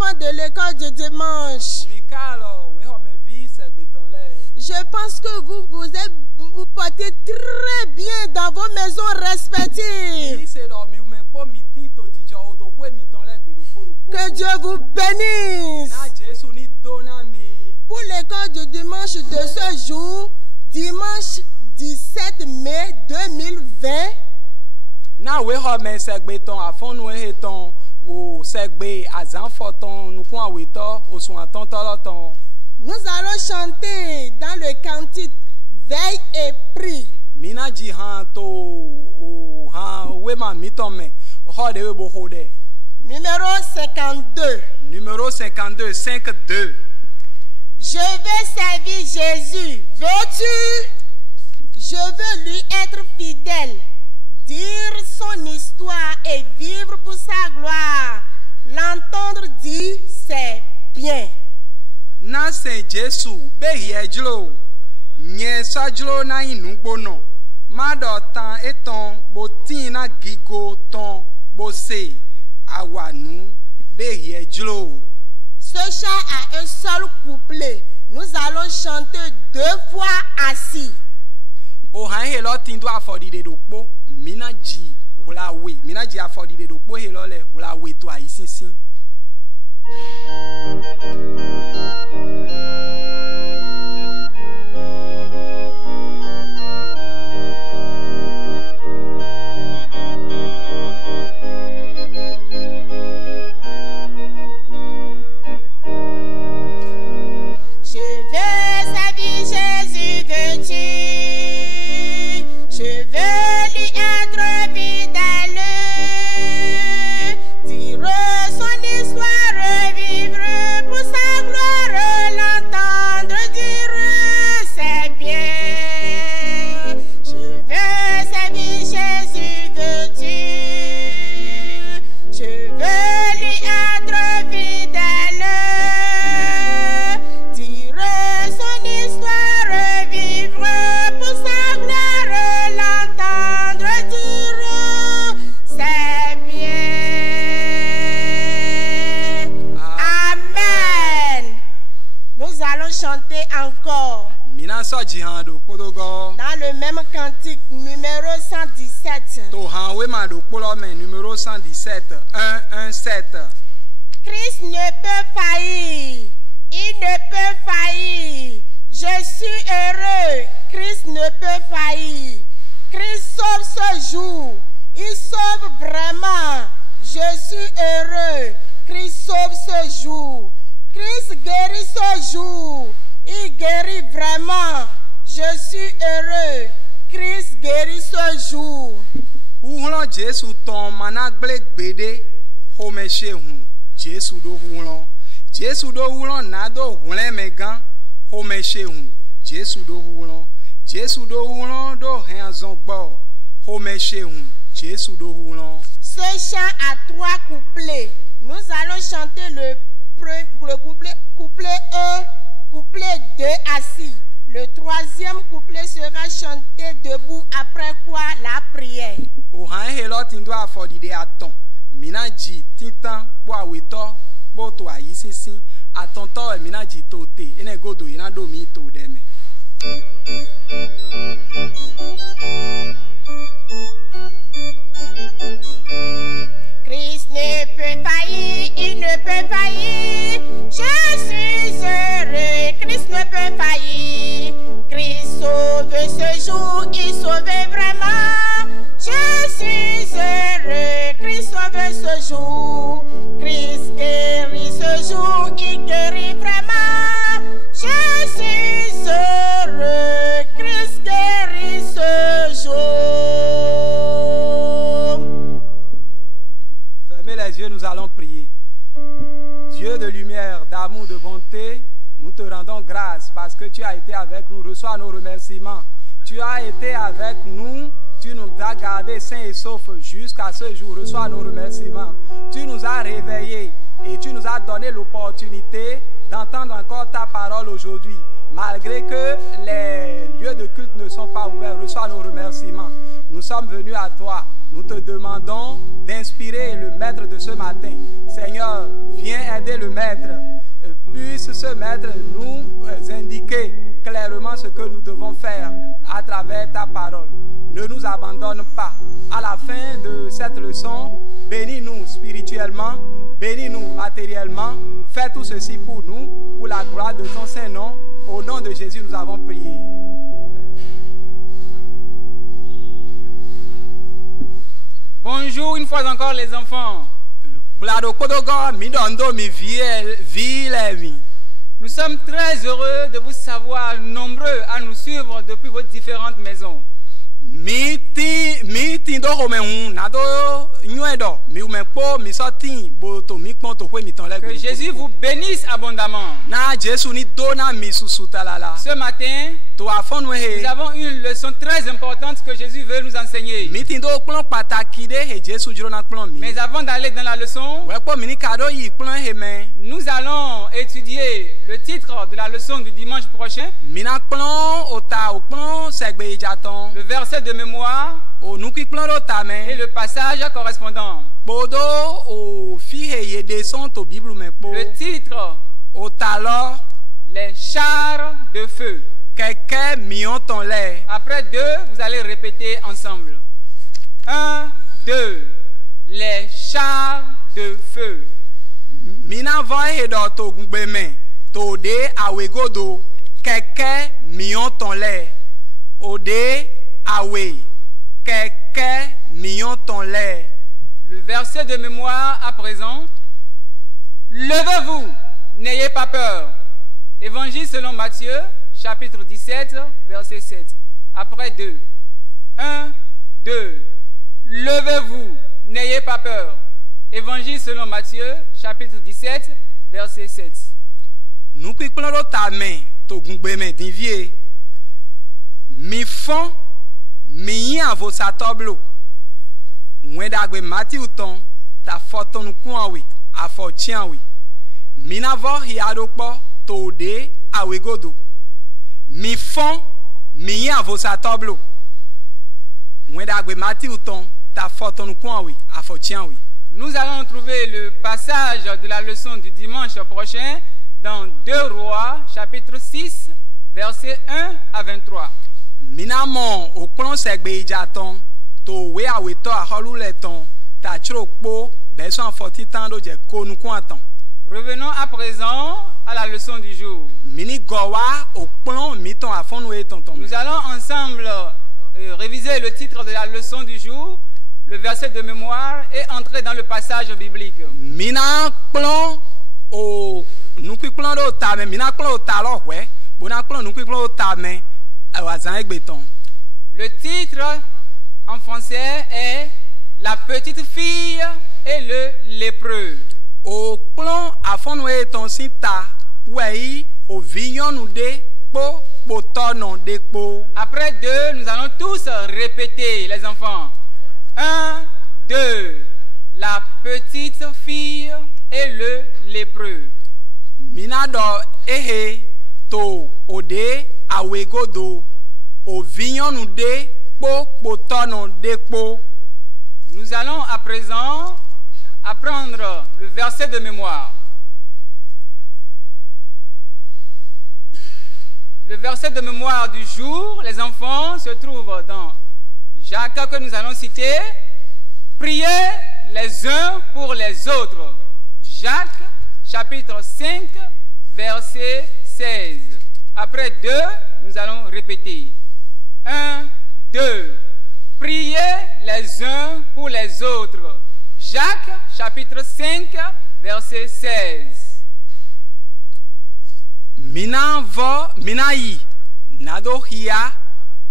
enfants de l'école de dimanche. Je pense que vous portez très bien dans vos maisons respectives. Que Dieu vous bénisse. Pour l'école de dimanche de ce jour, dimanche 17 mai 2020, nous allons chanter dans le cantique Veille et prie. Numéro 52. Numéro 52, 5-2. Je veux servir Jésus. Veux-tu? Je veux lui être fidèle, dire son histoire et vivre pour sa gloire. L'entendre dire, c'est bien. Na Saint Jésus, be yejlo, nye sajlo na inugbono, ma do tan eton, bo tin na gigo ton, bo se, awanu, be yejlo. Ce chant a un seul couplet. Nous allons chanter 2 fois assis. O han helo tin do afodi de dokpo, mina ji, wala we, mina ji afodi de dokpo helo le, wala we to ayi sinsin. Dans le même cantique, numéro 117. Numéro 117, 117. Christ ne peut faillir. Il ne peut faillir. Je suis heureux. Christ ne peut faillir. Christ sauve ce jour. Il sauve vraiment. Je suis heureux. Christ sauve ce jour. Christ guérit ce jour. Il guérit vraiment. Je suis heureux. Christ guérit ce jour. Oulon Jésus ton managble gbede homeche hun. Jésus do oulon. Jésus do oulon nado oulen megan homeche hun. Jésus do oulon. Jésus do oulon do henzon gbo homeche hun. Jésus do oulon. Ce chant a 3 couplets. Nous allons chanter le couplet 1, couplet 2 assis. Le 3e couplet sera chanté debout, après quoi la prière. O han helo tindo afodi de aton. Mina ji titan bo aweto bo to ayi sinsin. Atonto mina ji to te. Ene godo ina do mi to deme. Christ ne peut faillir, il ne peut faillir. Je suis heureux, Christ ne peut faillir. Christ sauve ce jour, il sauve vraiment. Je suis heureux, Christ sauve ce jour. Christ guérit ce jour, il guérit vraiment. Je suis heureux, Christ guérit ce jour. Fermez les yeux, nous allons prier. Dieu de lumière, d'amour, de bonté, nous te rendons grâce parce que tu as été avec nous. Reçois nos remerciements. Tu as été avec nous. Tu nous as gardés sains et saufs jusqu'à ce jour. Reçois nos remerciements. Tu nous as réveillés et tu nous as donné l'opportunité d'entendre encore ta parole aujourd'hui. Malgré que les lieux de culte ne sont pas ouverts, reçois nos remerciements. Nous sommes venus à toi nous te demandons d'inspirer le maître de ce matin. Seigneur, viens aider le maître. Puisse ce maître nous indiquer clairement ce que nous devons faire à travers ta parole. Ne nous abandonne pas. À la fin de cette leçon, bénis-nous spirituellement, bénis-nous matériellement. Fais tout ceci pour nous, pour la gloire de ton Saint-Nom. Au nom de Jésus, nous avons prié. Bonjour une fois encore les enfants. Nous sommes très heureux de vous savoir nombreux à nous suivre depuis vos différentes maisons. Que Jésus vous bénisse abondamment. Ce matin, nous avons une leçon très importante que Jésus veut nous enseigner. Mais avant d'aller dans la leçon, nous allons étudier le titre de la leçon du dimanche prochain, le verset de mémoire et le passage correspondant. Le titre, les chars de feu. Après 2, vous allez répéter ensemble. 1, 2, les chars de feu. Le verset de mémoire à présent. Levez-vous, n'ayez pas peur. Évangile selon Matthieu, chapitre 17, verset 7. Après 2. 1, 2. Levez-vous, n'ayez pas peur. Évangile selon Matthieu, chapitre 17, verset 7. Nous piquons ta main, to gungbe d'invier. Mi fond, mi a vos tableau. Mwendagwe mati uton, ta foton nou kouanwi, a fortianwi. Mina vo hiadokpo, to de awegodo. Mi fond, mi a vos tableau. Mwendagwe mati uton, ta foton nou kouanwi, a fortianwi. Nous allons trouver le passage de la leçon du dimanche prochain dans 2 Rois, chapitre 6, versets 1 à 23. Minamon au plan segbe ijaton, to we aweto a holuleton, ta chokpo, beson fortitando je konu kwanton. Revenons à présent à la leçon du jour. Mini gowa au plan miton a fonu e tonton. Nous allons ensemble réviser le titre de la leçon du jour, le verset de mémoire et entrer dans le passage biblique. Mina plan au nous plan do tame, mina plan o talo we, bona plan nous plan o tame. Le titre en français est La petite fille et le lépreux. Au plan à fond nous ton sita, oui, au vignon nous de po potonon de po. Après 2, nous allons tous répéter les enfants. 1, 2. La petite fille et le lépreux. Minado ehe to ode awegodo o vignon de po potonon de po. Nous allons à présent apprendre le verset de mémoire. Le verset de mémoire du jour, les enfants, se trouve dans Jacques que nous allons citer. Priez les uns pour les autres. Jacques, chapitre 5, verset 16. Après 2, nous allons répéter. 1, 2. Priez les uns pour les autres. Jacques, chapitre 5, verset 16. Mina yi, nado hia,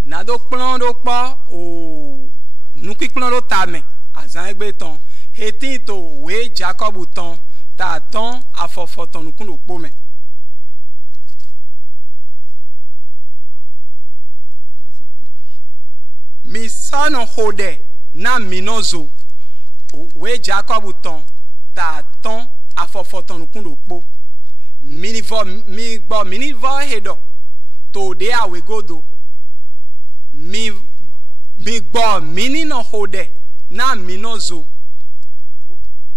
nado plan do pa o nuki plan do tame, azan egbe ton, hetin to we Jacob ton, ta ton afofoton nukundo pome. Mi sano hode na minozo we Jacob ton ta ton afofoton nukundo po. Mi gbo hedo to de awe godo mi gbo mini no hode na minozo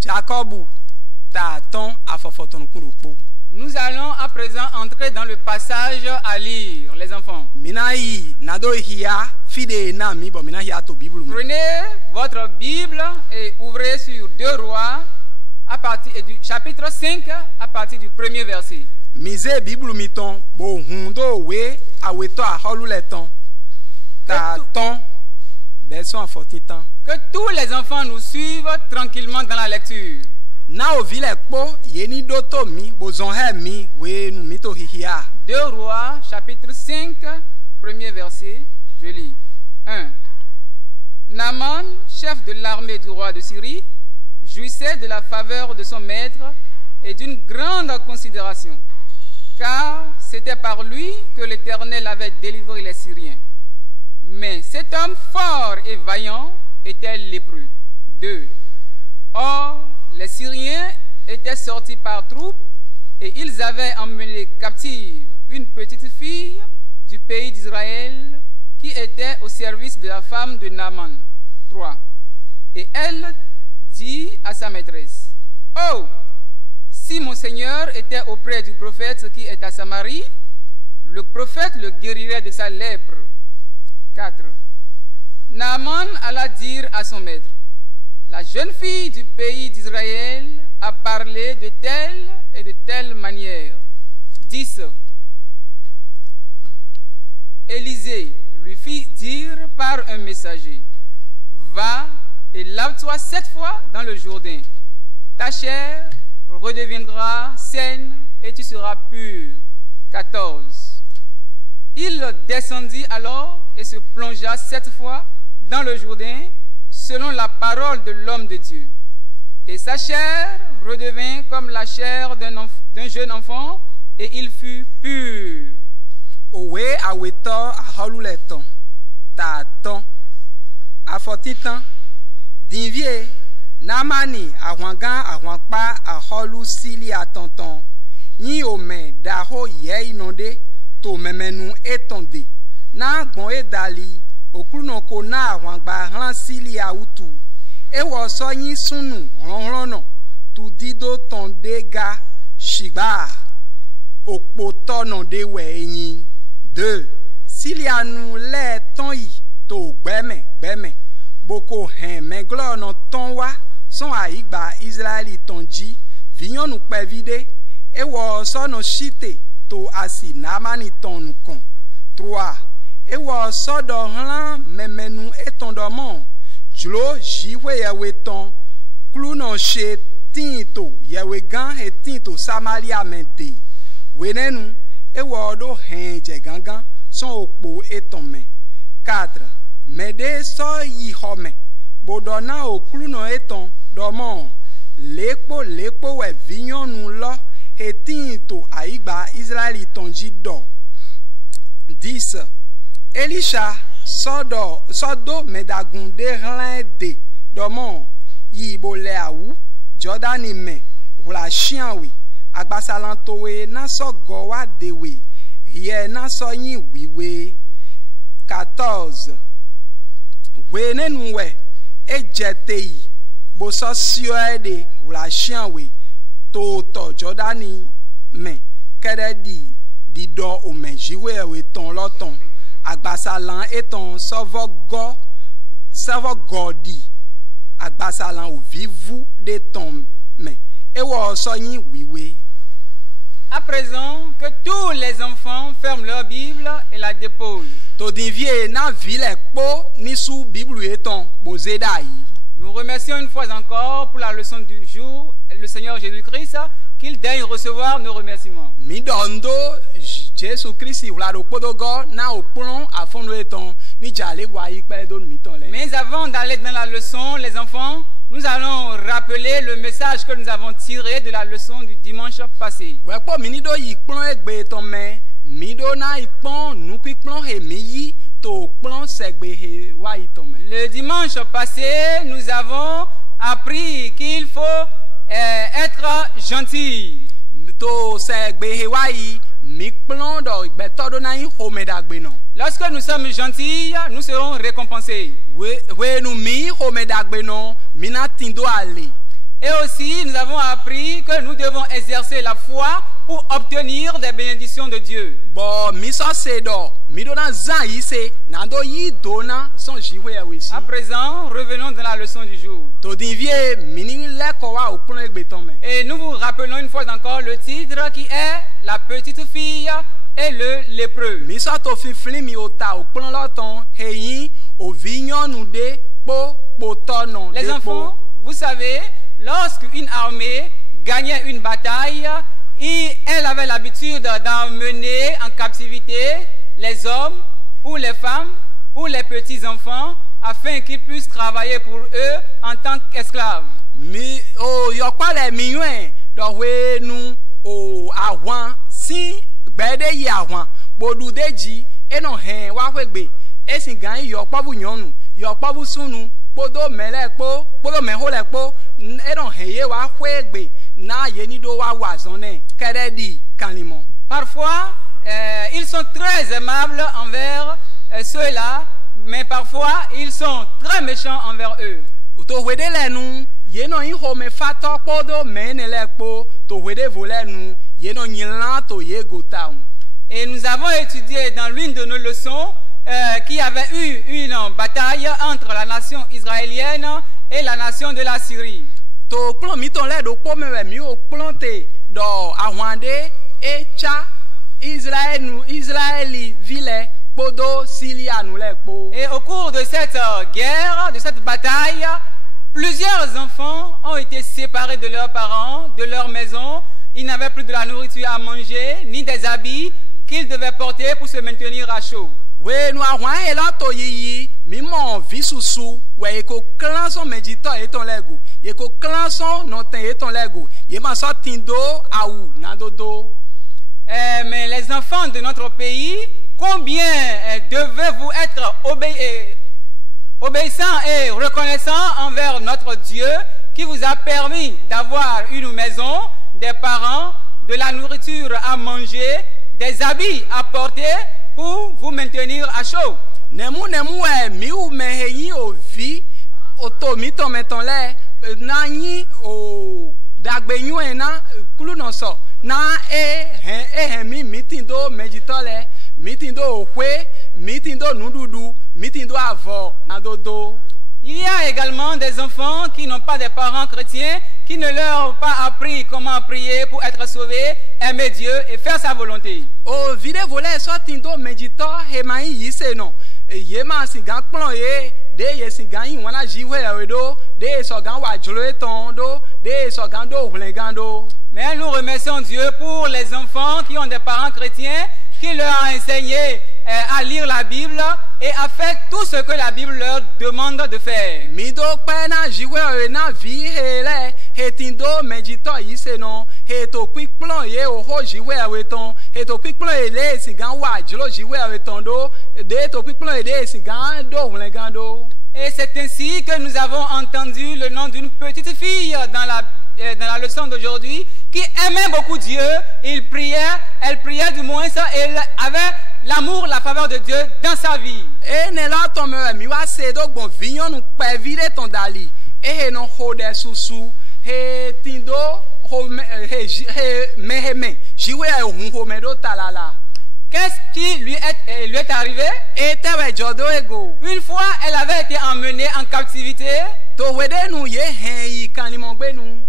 Jacob ta ton afofoton kunokpo. Nous allons à présent entrer dans le passage à lire, les enfants. Minayi nado hiya fide na mi bo mina hiya to Bible. Prenez votre Bible et ouvrez sur 2 Rois à partir du chapitre 5 à partir du premier verset. Mise Bible mi ton bo hundo we aweto aholu le ton. Ta ton version afotitan. Que tous les enfants nous suivent tranquillement dans la lecture. Na ovile kpo yeni doto mi bozon he mi we nu mi to hihia. 2 Rois, chapitre 5, premier verset, je lis. 1. Naaman, chef de l'armée du roi de Syrie, jouissait de la faveur de son maître et d'une grande considération, car c'était par lui que l'Éternel avait délivré les Syriens. Mais cet homme fort et vaillant était lépreux. 2. Or, les Syriens étaient sortis par troupes et ils avaient emmené captive une petite fille du pays d'Israël qui était au service de la femme de Naaman. 3. Et elle dit à sa maîtresse, « Oh, si mon Seigneur était auprès du prophète qui est à Samarie, le prophète le guérirait de sa lèpre. » 4. Naaman alla dire à son maître, « La jeune fille du pays d'Israël a parlé de telle et de telle manière. » 10. Élisée lui fit dire par un messager, « Va et lave-toi 7 fois dans le Jourdain. Ta chair redeviendra saine et tu seras pur. » 14. Il descendit alors et se plongea 7 fois dans le Jourdain, selon la parole de l'homme de Dieu. Et sa chair redevint comme la chair d'un jeune enfant, et il fut pur. Owe aweto aholuleton, ta ton, afotitan, dinvie, namani ahwangan ahwankpa aholu sili atonton, ni ome daho ye inonde, to memenu etonde, na gbon edali, okulunoko na ahwangba hlan sili autu, ewo so yin sunu ronrono, tu dido tonde ga shigba, okpoto nonde we eyin. 2. Sili anu le ton yi, to gbeme, boko hen menglo no ton wa, son aigba Israeli tonji, vignonu pevide, ewo so no shite, to asi namani tonu kon. 3. Ewo so do hlan memenu etondomon, jlo jiwe yewe ton, klu no she tinto, yewe gan he tinto Samaria mende. Wenenu, ewo do henje gangan, son okpo etonme. 4. Mede so yi home, bodona oklu no eton, domon, lekpo we vignonu lo, he tinto aigba Israeli tonji do. 10. Elisha sodo medagunde rlende domon yi bole awu Jordani me wla chianwe agbasalantowe na so gowa dewe ye na so yin wiwe. 14. We nenwe ejetei bo so sioede wla chianwe to Jordani me keredi dido omejiwe we ton loton agbasalan eton savo godi agbasalan ou vivu de ton men ewo so yin wiwe. À présent, que tous les enfants ferment leur Bible et la déposent. To dinvie na vile kpo nisu Bible eton bozeda yi. Nous remercions une fois encore pour la leçon du jour le Seigneur Jésus-Christ, qu'il daigne recevoir nos remerciements. Mi dondo Jésus Christ vlado podogo na oplon afondo eton ni jale boyi pe don mi ton le. Mais avant d'aller dans la leçon, les enfants, nous allons rappeler le message que nous avons tiré de la leçon du dimanche passé. We po mi ni do yi plon egbe eton me mi do na ipon nu piplon he mi yi to plon segbe he wa iton me. Le dimanche passé, nous avons appris qu'il faut être gentil. To segbe he wa yi mi plon do igbe todo na yin home dagbe no. Lorsque nous sommes gentils, nous serons récompensés. We nu mi home dagbe no mina tindo ale. Et aussi, nous avons appris que nous devons exercer la foi pour obtenir des bénédictions de Dieu. Bo mi so se do mi do na zan yi se na do yi dona son jiwe ya wesi. À présent, revenons dans la leçon du jour. To dinvie mini le ko wa opon egbe ton me. Et nous vous rappelons une fois encore le titre qui est La petite fille et le lépreux. Mi so to fiflin mi ota opon lo ton heyin ovinyon nu de po tonon. Les enfants, vous savez, lorsqu'une armée gagnait une bataille, et elle avait l'habitude d'emmener en captivité les hommes ou les femmes ou les petits-enfants afin qu'ils puissent travailler pour eux en tant qu'esclaves. Mi o yokpa le miyun do we nu o awan si gbede yi awan bodu deji eno hen wa fegbe esin gan yokpa bu nyonu yokpa bu sunu podo mele po podo meho le po eno heye wa fegbe na ye ni do wa wazone keredi kanimo. Parfois ils sont très aimables envers ceux-là, mais parfois ils sont très méchants envers eux. To wede le nu ye no yin home fato podo mene le po to wede vole nu ye no nyilan to ye gota. Et nous avons étudié dans l'une de nos leçons qu'il y avait eu une bataille entre la nation israélienne et la nation de la Syrie. To plan mi ton le do po me mi o planté do awande e cha Israeli vile podo Syria nu le po. Et au cours de cette guerre, de cette bataille, plusieurs enfants ont été séparés de leurs parents, de leur maison. Ils n'avaient plus de la nourriture à manger, ni des habits qu'ils devaient porter pour se maintenir à chaud. We nu awan e la to yiyi mi mo visusu we e ko clanson medito e ton lego ye ko clanson no ten e ton lego ye ma so tindo awu na dodo. Mais les enfants de notre pays, combien devez-vous être obéissants et reconnaissants envers notre Dieu qui vous a permis d'avoir une maison, des parents, de la nourriture à manger, des habits à porter pour vous maintenir à chaud. Nemu e mi u meheyin o vi o to mi ton meton le na yin o dagbe yun e na kulu no so na mi meeting do medito le meeting do okwe meeting do nududu meeting do avo na dodo. Il y a également des enfants qui n'ont pas des parents chrétiens, qui ne leur ont pas appris comment prier pour être sauvés, aimer Dieu et faire sa volonté. O vide vole so tindo medito he mai yise no ye ma singan plan ye de ye singan yin wana jiwe edo de so gan wa jolo eton do de so gan do hlengan do. Mais nous remercions Dieu pour les enfants qui ont des parents chrétiens, qui leur ont enseigné à lire la Bible et à faire tout ce que la Bible leur demande de faire. Mi do pe na jiwe na vi hele hetindo medito yise no he to quick plan ye o ho jiwe aweton he to quick plan ele singan wa jolo jiwe aweton do de to quick plan ele singan do hlengan do. Et c'est ainsi que nous avons entendu le nom d'une petite fille dans la leçon d'aujourd'hui qui aimait beaucoup Dieu. Elle priait du moins, elle avait l'amour, la faveur de Dieu dans sa vie. Et ne la tombe mi wa se do gbon viyon nu pe vide ton dali e he no hode susu he tindo ho meheme jiwe ohun ho medo talala. Qu'est-ce qui lui est arrivé? Une fois, elle avait été emmenée en captivité.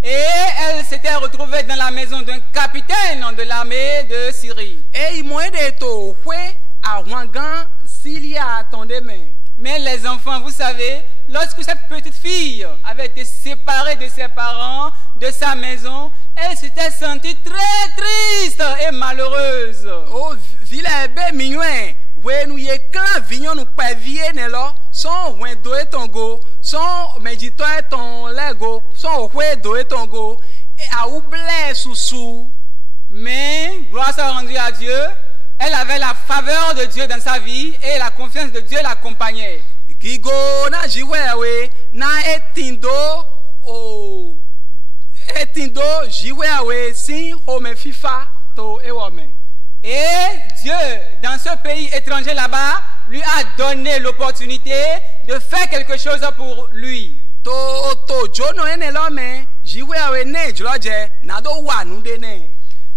Et elle s'était retrouvée dans la maison d'un capitaine de l'armée de Syrie. Mais les enfants, vous savez, lorsque cette petite fille avait été séparée de ses parents, de sa maison, elle s'était sentie très triste et malheureuse. Oh, vilebe minwen, we nou ye clan vignon nou pa vie ne lo, son wen do etongo, son medito eton lego, son we do etongo, e a ouble sous. Mais gloire soit rendue à Dieu, elle avait la faveur de Dieu dans sa vie et la confiance de Dieu l'accompagnait. Gigo na jiwewe na etindo o etindo jiwewe sin home fifa to ewome. Et Dieu, dans ce pays étranger là-bas, lui a donné l'opportunité de faire quelque chose pour lui.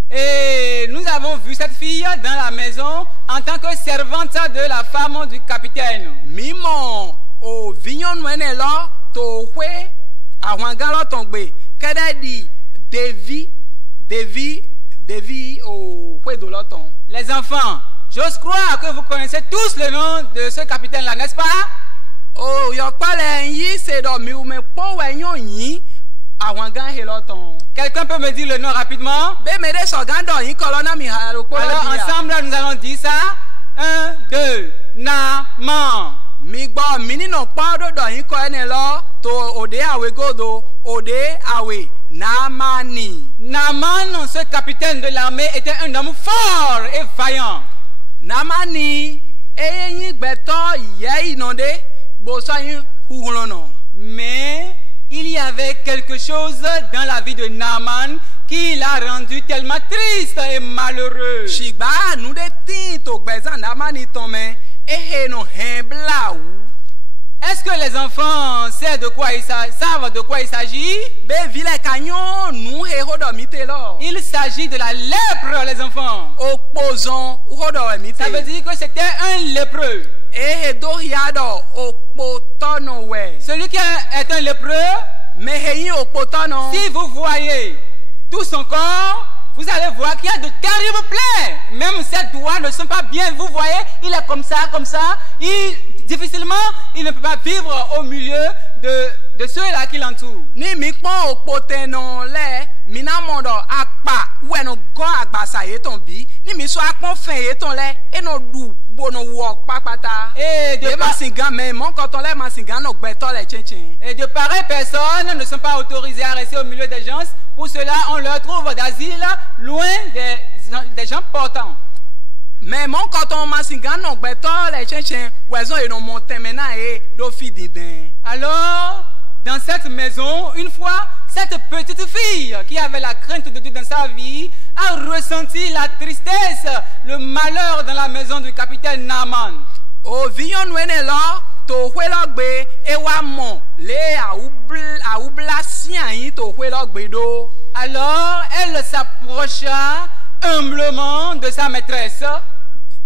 Et nous avons vu cette fille dans la maison en tant que servante de la femme du capitaine. Mimo o vignon nwene lo to hwe ahwangan lo tongbe kededi Devi o hwe do lo ton. Les enfants, j'ose croire que vous connaissez tous le nom de ce capitaine-là, n'est-ce pas? Oh, yo pale yi se do mi me po we nyon yin ahwangan he lo ton. Quelqu'un peut me dire le nom rapidement? Be me de so gan do yin kolona mi ha ro po. Alors ensemble nous allons dire ça. 1, 2, Naaman. Mi gbo mi ninu pa do yin ko ene lo to ode awe godo ode awe Naamani. Naaman, ce capitaine de l'armée, était un homme fort et vaillant. Naamani eyin gbeto ye inonde bo so yin huhulono. Mais il y avait quelque chose dans la vie de Naaman qui l'a rendu tellement triste et malheureux. Shigba nu de tin to gbezan Naamani ton men ehe no hen blau. Est-ce que les enfants savent de quoi il s'agit? Il s'agit de la lèpre, les enfants. Ça veut dire que c'était un lépreux. Celui qui est un lépreux, si vous voyez tout son corps, vous allez voir qu'il y a de terribles plaies. Même ses doigts ne sont pas bien. Vous voyez, il est comme ça. Difficilement, il ne peut pas vivre au milieu de ceux-là qui l'entourent. Ni mi pon opote non le mina mondo akpa we no go agbasa ye ton bi ni mi so akpon fen ye ton le e no du bono wo papata et de masingan mais mon quand on le masingan no gbeto le chinchin. Et de pareilles personnes ne sont pas autorisées à rester au milieu des gens. Pour cela, on leur trouve d'asile loin des gens portants. Mais mon coton masingan no gbeto le chinchin wezo e no monte mena e do fididen. Alors, dans cette maison, une fois, cette petite fille qui avait la crainte de Dieu dans sa vie a ressenti la tristesse, le malheur dans la maison du capitaine Naaman. O viyon wene lo to hwelogbe e wa mon le aoubla sian yin to hwelogbe do. Alors, elle s'approcha humblement de sa maîtresse.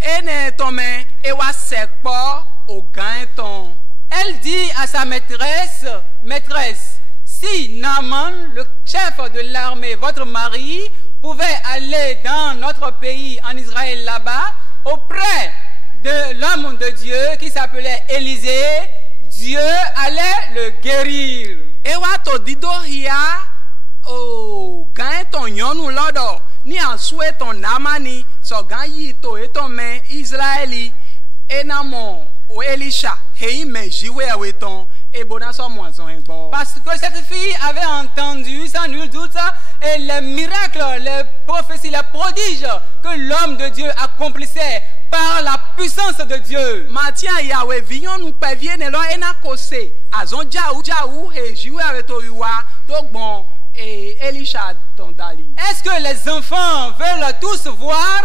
Ene tome e wa sekpo o gan ton. Elle dit à sa maîtresse, maîtresse, si Naaman, le chef de l'armée, votre mari, pouvait aller dans notre pays, en Israël là-bas, auprès de l'homme de Dieu qui s'appelait Élisée, Dieu allait le guérir. E wa to dido hia o gan ton yonu lodo ni ansue ton Naamani so gan yi to eton men Israeli enamo o Elisha hei mejiwe aweton e bona so moazon engbo. Parce que cette fille avait entendu sans nul doute et les miracles, les prophéties, les prodiges que l'homme de Dieu accomplissait par la puissance de Dieu. Matia Yahweh vion nous pevie ne lo ena kose azon jaou hejiwe awetoiwa dogbon et Elisha tondali. Est-ce que les enfants veulent tous voir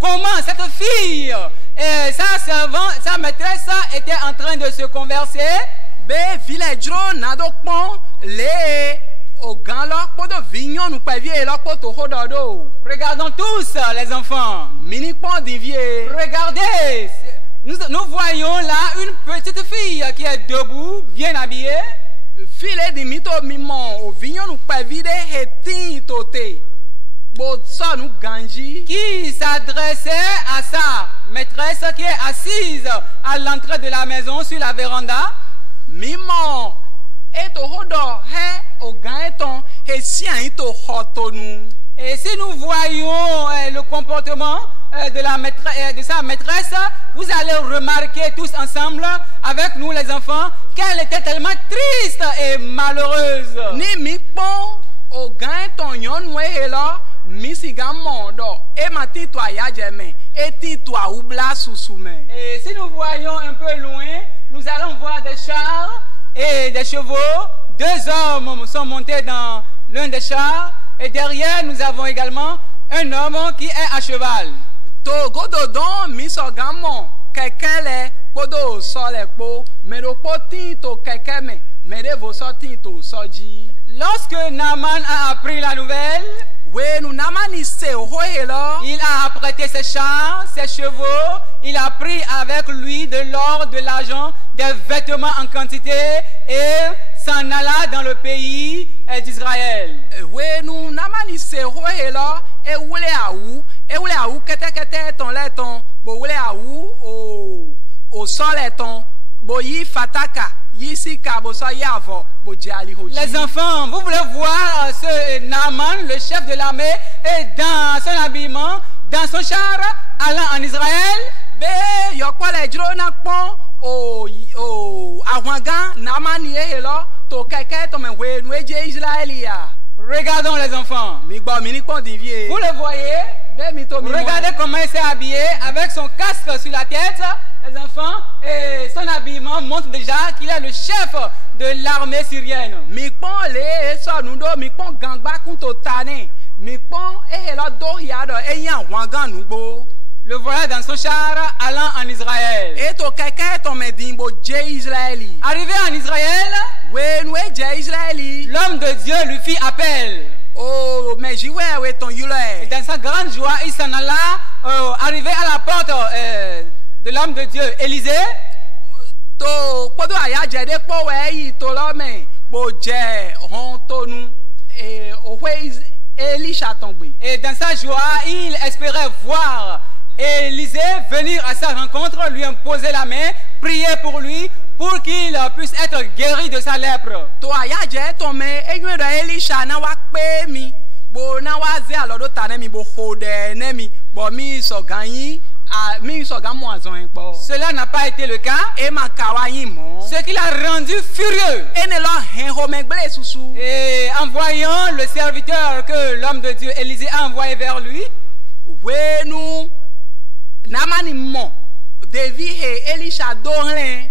comment cette fille et sa maîtresse était en train de se converser? Be villageron nadokpon le ogan lo podo vignon nous pevie lo poto hododo. Regardons tous les enfants. Mini pon divie. Regardez, nous voyons là une petite fille qui est debout, bien habillée. File di mito mimon o vignon nous pevie de hetin tote. Bodso nous ganji qui s'adressait à sa maîtresse qui est assise à l'entrée de la maison sur la véranda. Mimon eto hodo he ogan eton he sian ito hotonu. Et si nous voyons le comportement de sa maîtresse, vous allez remarquer tous ensemble avec nous les enfants qu'elle était tellement triste et malheureuse. Ni mi pon ogan eton yon we helo misiga mondo e matito ayajeme e tito aubla susume. Et si nous voyons un peu loin, nous allons voir des chars et des chevaux. Deux hommes sont montés dans l'un des chars et derrière nous avons également un homme qui est à cheval. to gododon mi so gamo keke le podo so le po me do po tin to keke me de vo so tin to so ji. Lorsque Naaman a appris la nouvelle, we nu Naamani se ho helo il a apprêté ses chars, ses chevaux, il a pris avec lui de l'or, de l'argent, des vêtements en quantité et s'en alla dans le pays d'Israël. we nu Naamani se ho helo e wule awu kete ton le ton bo wule awu o so le ton bo yi fataka yi sika bo so yavo bo jali hoji. Les enfants, vous voulez voir ce Naaman, le chef de l'armée, et dans son habillement, dans son char, allant en Israël? Be yokwa le jro na pon o ahwanga Naamani e helo to keke to me we nu eje Israelia. Regardons les enfants. Mi gbo mi ni pon divie. Vous le voyez? Be mi to mi Regardez comment il s'est habillé avec son casque sur la tête, les enfants, et son habillement montre déjà qu'il est le chef de l'armée syrienne. mi pon le so nu do mi pon gangba kun to tane mi pon e helo do ya do e yan ahwanga nu gbo. Le voilà dans son char allant en Israël. E to keke to me din bo je Israeli. Arrivé en Israël, We nu e je Israeli. l'homme de Dieu lui fit appel. O me jiwe we ton Et yule. dans sa grande joie, il s'en alla, arrivé à la porte de l'homme de Dieu, Élisée. To podo aya je de po we yi to lo me bo je hon to nu e o we Elisha ton gbe. Et dans sa joie, il espérait voir Élisée venir à sa rencontre, lui imposer la main, prier pour lui, pour qu'il puisse être guéri de sa lèpre. To aya je to me enyu do Elisha na wa pe mi bo na wa ze alodo tane mi bo hode ne mi bo mi so ganyin a mi so gan mo azon en po. Cela n'a pas été le cas, E ma kawa yin mo. ce qui l'a rendu furieux. E ne lo hen ho me gble susu. Et en voyant le serviteur que l'homme de Dieu, Élisée, a envoyé vers lui, We nu Naamani mo devi he Elisha do hlen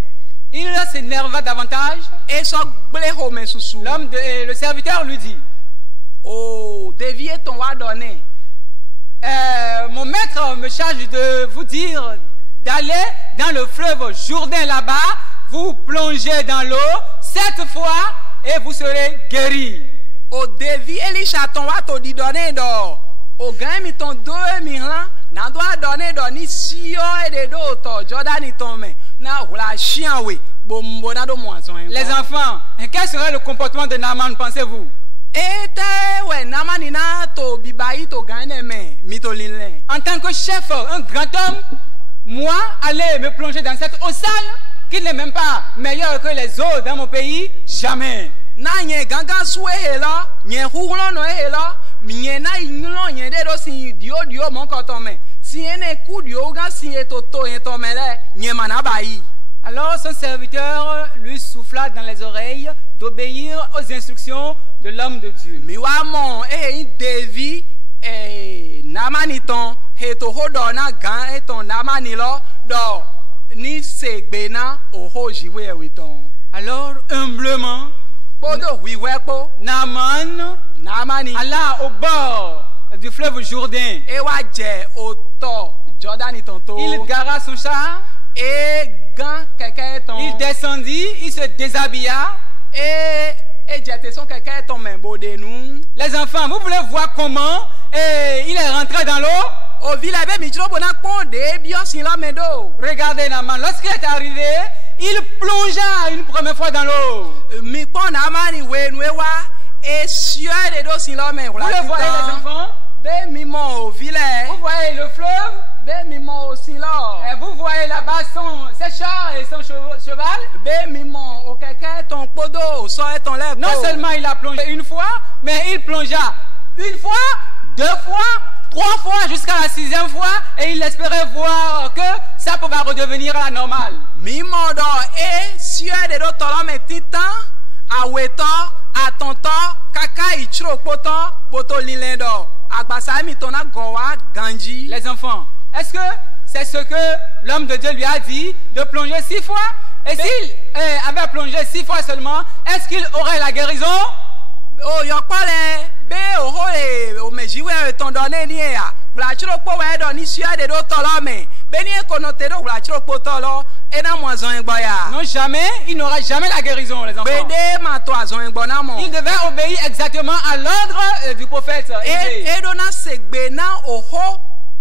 il s'énerva davantage. e so gble ho me susu. Le serviteur lui dit, O devi e ton wa donne. mon maître me charge de vous dire d'aller dans le fleuve Jourdain là-bas, vous plongez dans l'eau 7 fois et vous serez guéris. O devi Elisha ton wa to di donne do. O gan mi ton do mi han na do donne do ni sio e de do to Jordan ton me na hula chian we bo mbo na do mo azon en. Les enfants, quel serait le comportement de Naaman, pensez-vous? Ete we Naamani na to bibayi to gan ne me mi to linle. En tant que chef, un grand homme, moi, aller me plonger dans cette eau sale, qui n'est même pas meilleure que les eaux dans mon pays, jamais. Na nye gangan suwe hela nye huhulo no hela nye na inulo nye de do si dio mon koton me si ene ku dio gan si etoto yen to mele nye manabayi. Alors son serviteur lui souffla dans les oreilles d'obéir aux instructions de l'homme de Dieu. Mi wa mon devi Naamani ton heto hodo na gan eton Naamani lo do ni segbe na oho jiwe ewiton. Alors humblement, Podo wiwe po Naamani alla au bord du fleuve Jourdain. e wa je oto Jordan ton to. Il gara son char, E gan keke ton. il descendit, il se déshabilla. E jete son keke ton men bode nou. Les enfants, vous voulez voir comment il est rentré dans l'eau? O vila be mi jro bona ponde bio sin la mendo. Regardez Naaman, lorsqu'il est arrivé, il plongea une première fois dans l'eau. Mi pon Naamani we nou e wa e sio de do sin la men. Vous le voyez les enfants? Be mi mon o vila. Vous voyez le fleuve? Be mi mon o sin la. Et vous voyez là-bas ses chars et son cheval? Be mi mon o keke ton podo so e ton le. Non seulement il a plongé une fois, mais il plongea une fois, 2 fois, 3 fois, jusqu'à la 6e fois, et il espérait voir que ça pouvait redevenir à la normale. Mi mon do e sio de do tolo me titan aweto atonto kaka ichro poto poto lilendo agbasa mi tona gowa ganji. Les enfants, est-ce que c'est ce que l'homme de Dieu lui a dit, de plonger 6 fois? Et s'il avait plongé 6 fois seulement, est-ce qu'il aurait la guérison? O yokpole be o hole o mejiwe ton donne ni ya Vlachiro po wa do ni sia de do tolo me. Beni e konote do vlachiro po tolo e na mo azon egbo ya. Non, jamais, il n'aura jamais la guérison, les enfants. Bede ma to azon egbo na mo. Il devait obéir exactement à l'ordre du prophète Élisée. E do na segbe na oho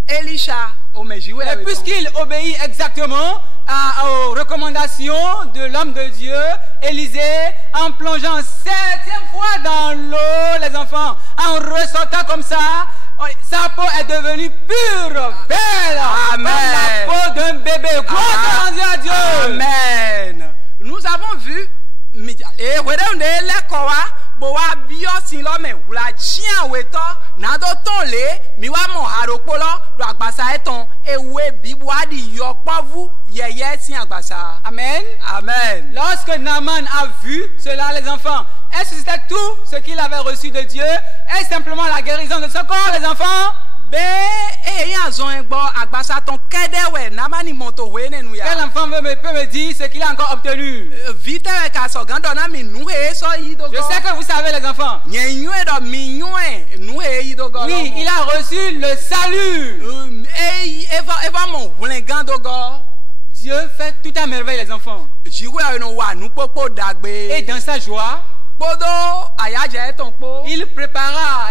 Elisha o mejiwe. Et puisqu'il obéit exactement aux recommandations de l'homme de Dieu, Élisée, en plongeant 7e fois dans l'eau, les enfants, en ressortant comme ça, sa peau est devenue pure, belle, Amen. comme la peau d'un bébé. Gloire à Dieu. Amen. Nous avons vu, et bo wa bio sin lo me wula chian we to na do ton le mi wa mo haroko lo do agbasa eton ewe bibu adi yo povu yeye sin agbasa. Amen. Amen. Lorsque Naaman a vu cela, les enfants, est-ce que c'était tout ce qu'il avait reçu de Dieu? Est-ce simplement la guérison de son corps, les enfants? Be e ya zon egbo agbasa ton kedewe Naamani monto we nenu ya. Quel enfant peut me dire ce qu'il a encore obtenu? Vite ka so gando na mi nu he so yi do. Je sais que vous savez, les enfants. Nyenyu do mi nyue nu he yi do go. Oui, il a reçu le salut. Eva mon wulen gando go. Dieu fait tout à merveille, les enfants. Et dans sa joie, il prépara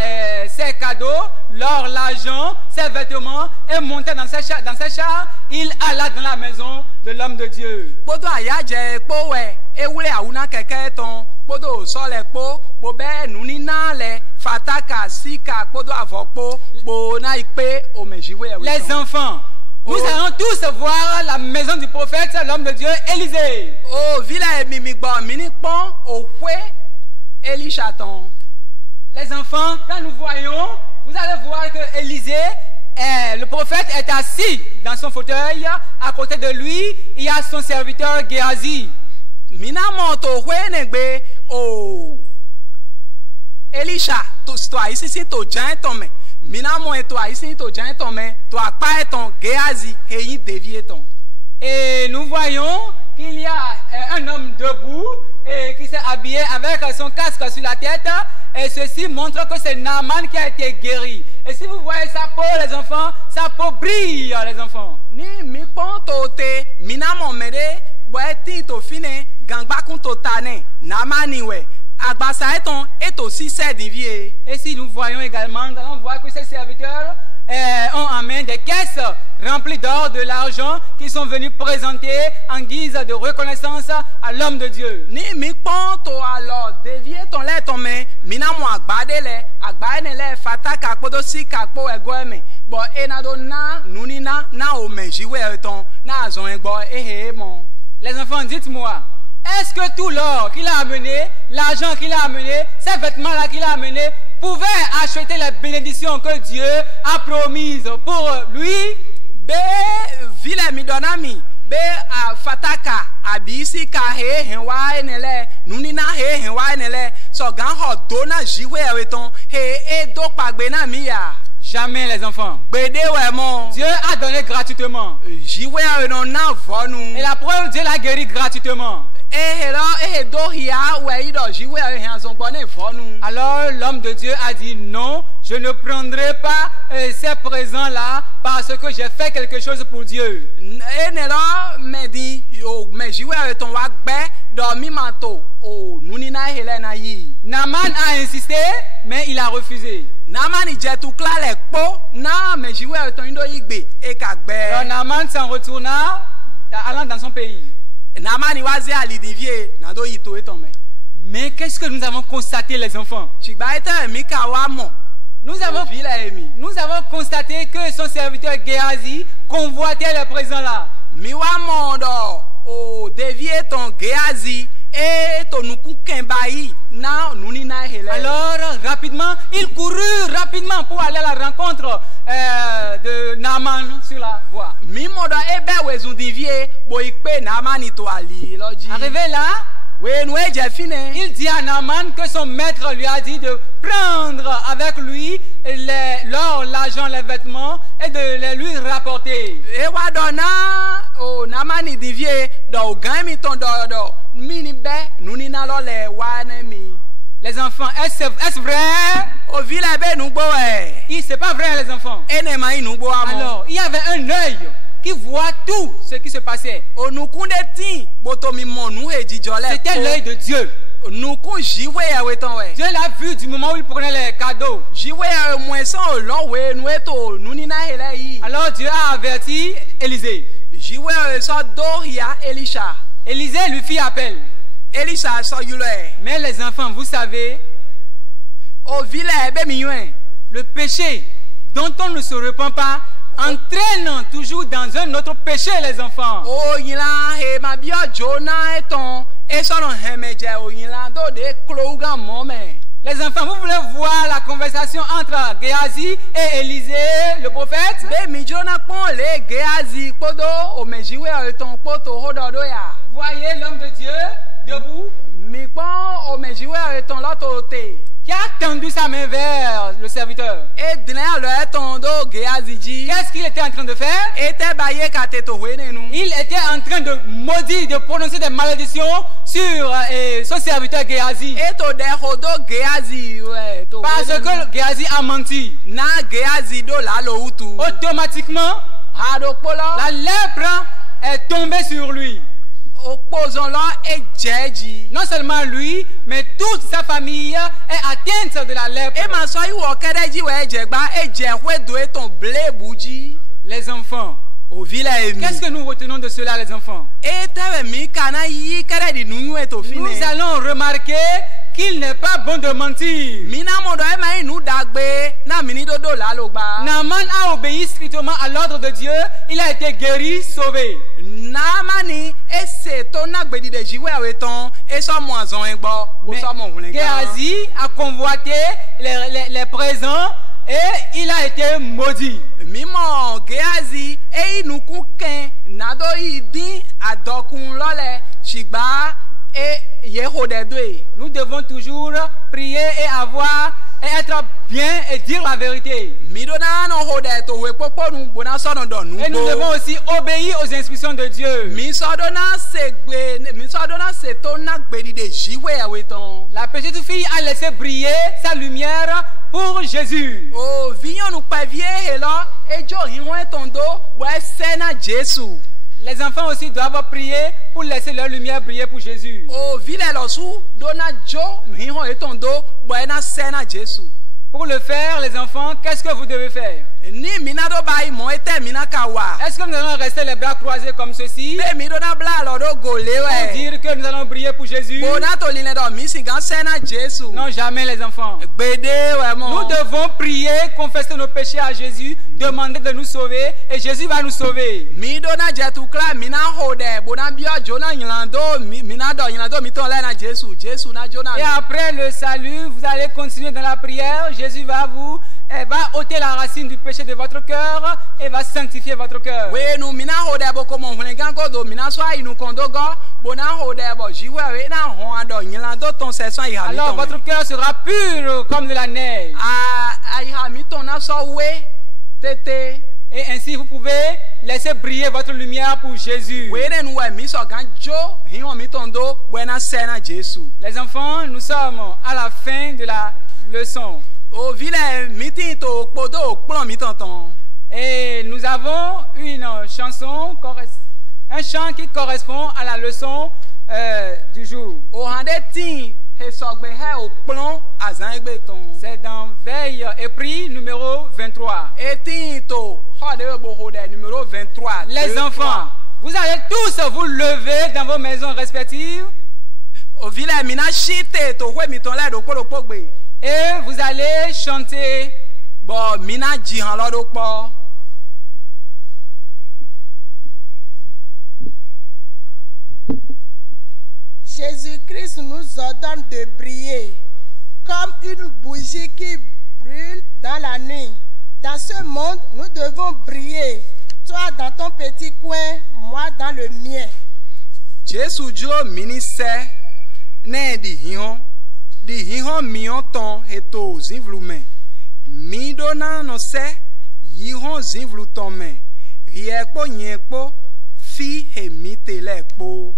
ses cadeaux, l'or, l'argent, ses vêtements, et monta dans ses chars. Il alla dans la maison de l'homme de Dieu. Les enfants, nous allons tous voir la maison du prophète, l'homme de Dieu, Élisée. Les enfants, quand nous voyons, vous allez voir que Élisée, le prophète, est assis dans son fauteuil. À côté de lui, il y a son serviteur Géasi. Elisha, toi ici, to janton mina mo eto ici, to janton to akpa eton Géasi, heyin devieton. Et nous voyons qu'il y a un homme debout et qui s'est habillé avec son casque sur la tête. Et ceci montre que c'est Naaman qui a été guéri. Et si vous voyez sa peau, les enfants, sa peau brille, les enfants. Ni mi pon tote, mina mo mede, boeti to fine, gangba kun to tane, Naamani we. Est aussi servie. Et si nous voyons également, nous allons voir que ces serviteurs ont en main des caisses remplies d'or, de l'argent, qui sont venus présenter en guise de reconnaissance à l'homme de Dieu. Ni mi ponto alors dévier ton lait ton main, mina mo agbade le fataka kodo si kakpo egoeme. Bo enado na nunina na o menjiwe eton na azon egbo mon. Les enfants, dites-moi. Est-ce que tout l'or qu'il a amené, l'argent qu'il a amené, ces vêtements-là qu'il a amené, pouvaient acheter les bénédictions que Dieu a promises pour lui? Be vile mi donami, be a fataka abisi ka he henwa enele, nunina he henwa enele, so gan ho dona jiwe eton he e do pagbe na mi ya. Jamais, les enfants. Dieu a donné gratuitement. Et la preuve, Dieu l'a guéri gratuitement. Alors l'homme de Dieu a dit non, je ne prendrai pas ces présents-là parce que j'ai fait quelque chose pour Dieu. Naaman a insisté, mais il a refusé. Alors Naaman s'en retourna allant dans son pays. Mais qu'est-ce que nous avons constaté, les enfants? Nous avons constaté que son serviteur Géasi convoitait les présents là. Alors rapidement, il courut rapidement pour aller à la rencontre de Naaman sur la voie. Arrivé là, il dit à Naaman que son maître lui a dit de prendre avec lui l'or, l'argent, les vêtements et de les lui rapporter. Les enfants, est-ce vrai? O vi le be nugbo e. C'est pas vrai, les enfants. Ene ma nugbo amo. Alors, il y avait un œil qui voit tout ce qui se passait. Onukun de tin boto mi mo nu ejijole. C'était l'œil de Dieu. Nukun jiwe ya weton we. Dieu l'a vu du moment où il prenait les cadeaux. Jiwe ya mwensan lo we nu eto nu ni na hele yi. Alors Dieu a averti Élisée. Jiwe ya so do ya Elisha. Élisée lui fit appel. Elisha so yulo e. Mais les enfants, vous savez, O vi le be mi yuen. le péché dont on ne se repent pas entraîne toujours dans un autre péché, les enfants. O yinla he ma bi ojo na eton e so no hemeje o yinla do de klouga mo me. Les enfants, vous voulez voir la conversation entre Géasi et Élisée, le prophète? Be mi jona pon le Geazi podo o mejiwe eton poto hododo ya. Voyez l'homme de Dieu debout Mi pon o mejiwe eton loto te. qui a tendu sa main vers le serviteur. E dine lo eton do Geazi ji. Qu'est-ce qu'il était en train de faire? Ete baye ka te to wene nu. Il était en train de maudire, de prononcer des malédictions sur son serviteur Géasi. Eto de hodo Geazi we to. Parce que Géasi a menti. na Geazi do la lo utu. Automatiquement, Hado polo. la lèpre est tombée sur lui. Opozon lo e jeji. Non seulement lui, mais toute sa famille est atteinte de la lèpre. E ma so iwo kedeji we jegba e je hwe do eton ble buji. Les enfants, O vile emi. qu'est-ce que nous retenons de cela, les enfants? E tewe mi kana yi keredi nunu eto fine. Nous allons remarquer qu'il n'est pas bon de mentir. Mina modo e ma inu dagbe na mini dodo la lo gba. Naaman a obéi strictement à l'ordre de Dieu. Il a été guéri, sauvé. Naamani e se to na gbedi de jiwe aweton e so mo azon egbo o Mais so mo hunlen kan. Géasi a convoité les présents et il a été maudit. Mimo Geazi e inukun ken nado idin adokun lole shigba e yehode doe. Nous devons toujours prier et être bien et dire la vérité. Midona no hode to we poponu bona so no do nu. Et nous devons aussi obéir aux instructions de Dieu. Mi so do na se to na gbedi de jiwe aweton. La petite fille a laissé briller sa lumière pour Jésus. O vinyon nou pavie helo e jo hinwe tondo bo sena Jesu. Les enfants aussi doivent prier pour laisser leur lumière briller pour Jésus. O vile lo su dona jo hinwo etondo bo na sena Jesu. Pour le faire, les enfants, qu'est-ce que vous devez faire? Ni mina do bai mo ete mina kawa. Est-ce que nous allons rester les bras croisés comme ceci Be mi do na bla lo do gole pour we. dire que nous allons briller pour Jésus? Bona to line do mi singa sena Jesu. Non, jamais, les enfants. Gbede we mo. Nous devons prier, confesser nos péchés à Jésus, demander de nous sauver et Jésus va nous sauver. Mi do na jetu kla mina hode bona bio jona nyilando mina do nyilando mi to le na Jesu. Jesu na jona. Et après le salut, vous allez continuer dans la prière. Jésus va ôter la racine du péché de votre cœur et va sanctifier votre cœur. We nu mina hode bo ko mo hulen gan go do mina so inu kondo go bona hode bo jiwe we na ho ado nyilando ton se so iha mi Alors ton. votre cœur sera pur comme de la neige. Iha mi ton na so we tete. Et ainsi vous pouvez laisser briller votre lumière pour Jésus. We ne nu we mi so gan jo hinwo mi ton do bo na sena Jesu. Les enfants, nous sommes à la fin de la leçon. O vile mitin to podo plan mi tonton. Et nous avons une chanson, un chant qui correspond à la leçon du jour. O hande tin he sogbe he o plan azan egbe ton. C'est dans Veille et Prie numéro 23. E tin to hode bo hode numéro 23. Les enfants, vous allez tous vous lever dans vos maisons respectives O vile mina shite to hwe mi ton la do po gbe. et vous allez chanter. Bo mina jihan lo do po. Jésus-Christ nous ordonne de briller comme une bougie qui brûle dans la nuit. Dans ce monde, nous devons briller. Toi dans ton petit coin, moi dans le mien. Jesu jo mini se ne di hion mion ton heto zinvlu men. Mi do na no se yihon zinvlu ton men. Riekpo nyekpo fi he mi tele po.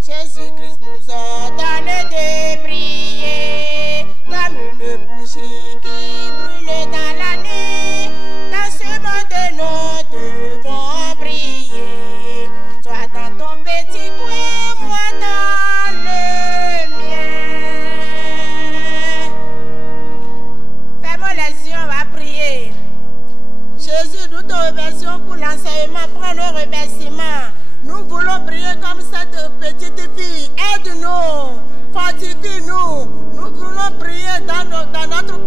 Jésus-Christ nous ordonne de prier comme une bougie qui brûle dans la nuit. Dans ce monde, nous devons briller. Toi dans ton petit coin, moi dans le mien. Fermons les yeux, on va prier. Jésus, nous te remercions pour l'enseignement. Prends nos remerciements. Nous voulons prier comme cette petite fille. Aide-nous, fortifie-nous. Nous voulons prier dans notre